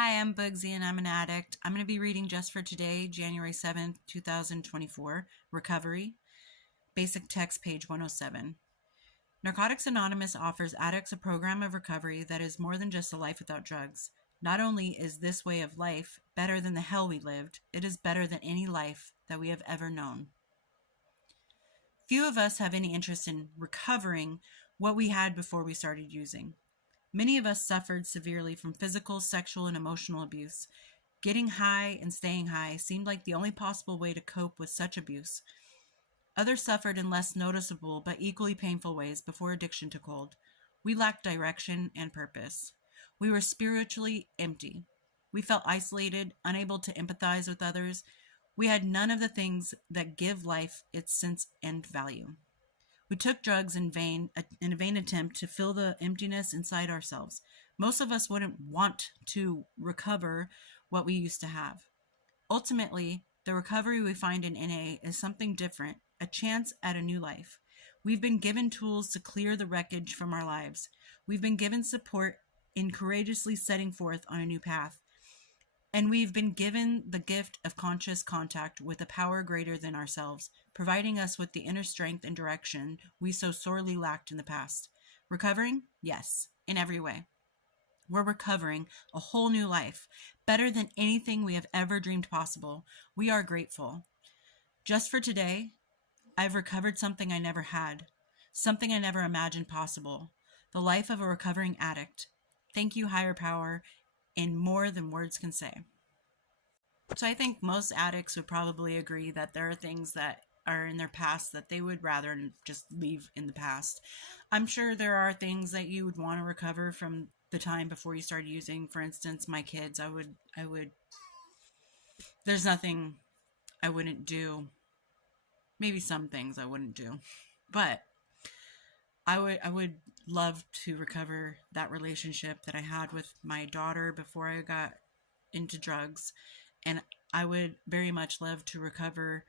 Hi, I'm Bugsy and I'm an addict. I'm going to be reading just for today, January 7th, 2024, Recovery, Basic Text, page 107. Narcotics Anonymous offers addicts a program of recovery that is more than just a life without drugs. Not only is this way of life better than the hell we lived, it is better than any life that we have ever known. Few of us have any interest in recovering what we had before we started using. Many of us suffered severely from physical, sexual, and emotional abuse. Getting high and staying high seemed like the only possible way to cope with such abuse. Others suffered in less noticeable but equally painful ways before addiction took hold. We lacked direction and purpose. We were spiritually empty. We felt isolated, unable to empathize with others. We had none of the things that give life its sense and value. We took drugs in a vain attempt to fill the emptiness inside ourselves. Most of us wouldn't want to recover what we used to have. Ultimately, the recovery we find in NA is something different, a chance at a new life. We've been given tools to clear the wreckage from our lives. We've been given support in courageously setting forth on a new path. And we've been given the gift of conscious contact with a power greater than ourselves, providing us with the inner strength and direction we so sorely lacked in the past. Recovering? Yes, in every way. We're recovering a whole new life, better than anything we have ever dreamed possible. We are grateful. Just for today, I've recovered something I never had, something I never imagined possible. The life of a recovering addict. Thank you, higher power, in more than words can say. So I think most addicts would probably agree that there are things that are in their past that they would rather just leave in the past. I'm sure there are things that you would want to recover from the time before you started using. For instance, my kids, I would there's nothing I wouldn't do. Maybe some things I wouldn't do. But I would love to recover that relationship that I had with my daughter before I got into drugs. And I would very much love to recover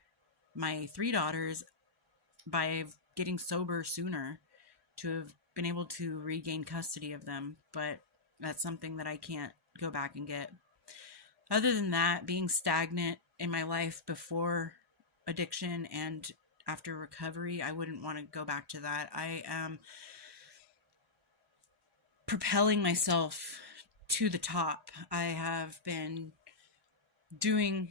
my three daughters by getting sober sooner, to have been able to regain custody of them. But that's something that I can't go back and get. Other than that, being stagnant in my life before addiction and after recovery, I wouldn't want to go back to that. I am propelling myself to the top. I have been doing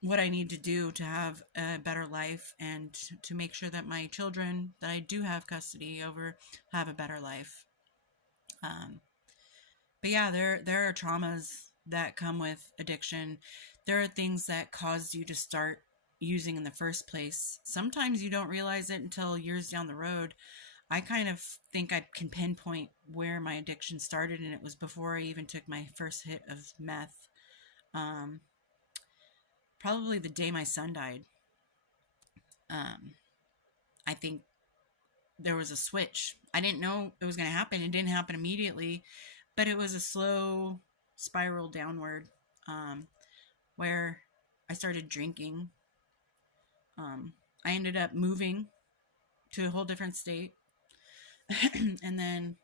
what I need to do to have a better life and to make sure that my children that I do have custody over have a better life. Um, but yeah, there are traumas that come with addiction. There are things that caused you to start using in the first place. Sometimes you don't realize it until years down the road. I kind of think I can pinpoint where my addiction started, and it was before I even took my first hit of meth. Um, Probably the day my son died. Um, I think there was a switch. I didn't know it was going to happen. It didn't happen immediately, but it was a slow spiral downward, um, where I started drinking. I ended up moving to a whole different state. And then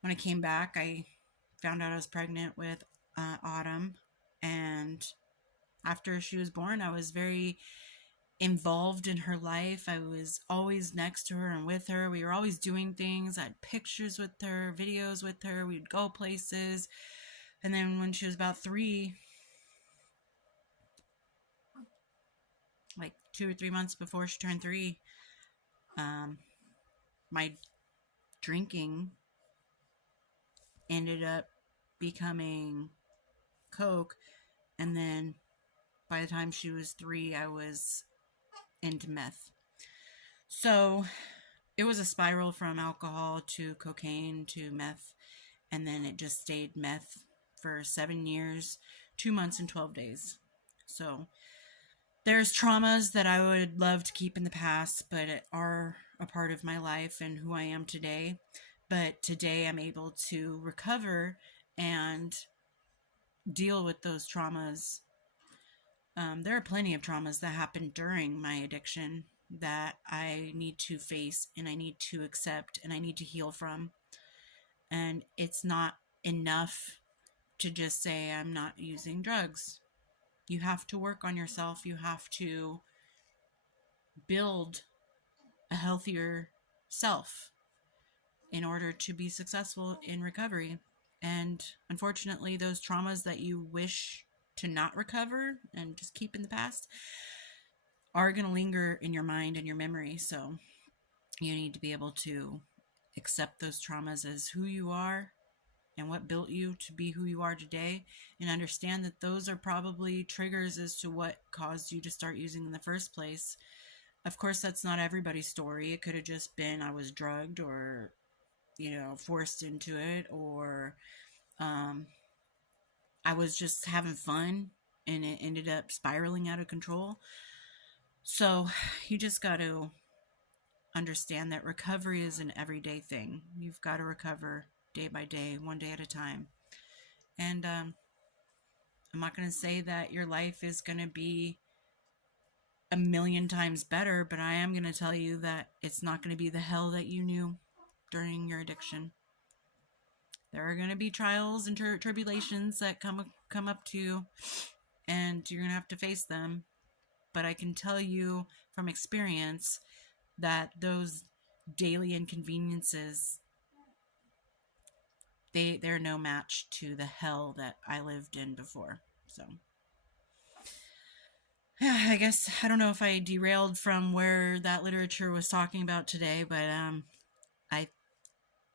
when I came back, I found out I was pregnant with Autumn. And after she was born, I was very involved in her life. I was always next to her and with her. We were always doing things. I had pictures with her, videos with her. We'd go places. And then when she was about 3, like 2 or 3 months before she turned 3, um, my drinking ended up becoming Coke. And then by the time she was 3, I was into meth. So it was a spiral from alcohol to cocaine to meth. And then it just stayed meth for 7 years, 2 months, and 12 days. So there's traumas that I would love to keep in the past, but are a part of my life and who I am today. But today I'm able to recover and deal with those traumas. There are plenty of traumas that happened during my addiction that I need to face and I need to accept and I need to heal from. And it's not enough to just say, I'm not using drugs. You have to work on yourself. You have to build a healthier self in order to be successful in recovery. And unfortunately, those traumas that you wish to not recover and just keep in the past are going to linger in your mind and your memory. So you need to be able to accept those traumas as who you are and what built you to be who you are today, and understand that those are probably triggers as to what caused you to start using in the first place. Of course, that's not everybody's story. It could have just been I was drugged or, forced into it, or I was just having fun and it ended up spiraling out of control. So you just got to understand that recovery is an everyday thing. You've got to recover day by day, one day at a time. And I'm not going to say that your life is going to be a million times better, but I am going to tell you that it's not going to be the hell that you knew during your addiction. There are going to be trials and tribulations that come up to you, and you're going to have to face them. But I can tell you from experience that those daily inconveniences, they're no match to the hell that I lived in before. So I guess I don't know if I derailed from where that literature was talking about today, but I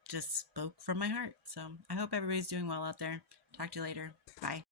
just spoke from my heart. So I hope everybody's doing well out there. Talk to you later. Bye.